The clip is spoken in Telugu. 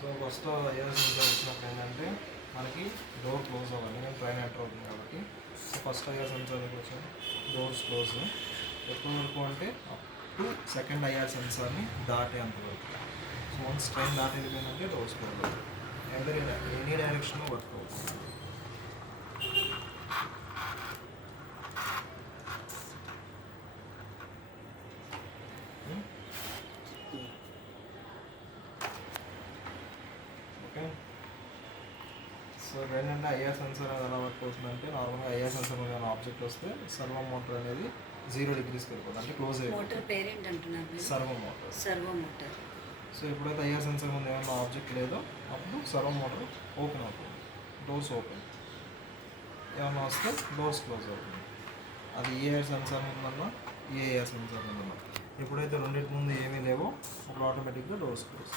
సో ఫస్ట్ ఐఆర్ సెన్సార్ వచ్చినప్పుడు ఏంటంటే మనకి డోర్ క్లోజ్ అవ్వాలి, నేను ట్రైన్ ఎంటర్ అవుతుంది కాబట్టి. సో ఫస్ట్ ఐఆర్ సెన్సార్ దగ్గర వచ్చాను, డోర్స్ క్లోజ్. ఎప్పటి వరకు అంటే అప్ టు సెకండ్ ఐఆర్ సెన్సార్ని దాటేంత వరకు. సో వన్స్ ట్రైన్ దాటి వెళ్ళిపోయిందంటే డోర్స్ క్లోజ్ అవుతుంది. ఎనీ డైరెక్షన్లో వర్క్ అవుతుంది. ఓకే. సో ఏంటంటే ఐఆర్ సెన్సార్ ఎలా వర్క్ అవుతుందంటే, నార్మల్గా ఐఆర్ సెన్సార్ మీద ఆబ్జెక్ట్ వస్తే సర్వో మోటార్ అనేది 0 degreesకి వెళ్ళిపోతుంది, అంటే క్లోజ్ అయిపోతుంది. Servo motor. సో ఎప్పుడైతే ఐఆర్ సెన్సార్ ముందు ఏమైనా ఆబ్జెక్ట్ లేదో అప్పుడు సర్వో మోటార్ ఓపెన్ అవుతుంది, డోర్స్ ఓపెన్. ఏమైనా వస్తే డోర్స్ క్లోజ్ అవుతుంది. అది ఏఆర్ సెన్సార్ ముందన్నా ఏఆర్ సెన్సార్ ముందన్నా. ఎప్పుడైతే రెండింటి ముందు ఏమీ లేవో అప్పుడు ఆటోమేటిక్గా డోర్స్ క్లోజ్.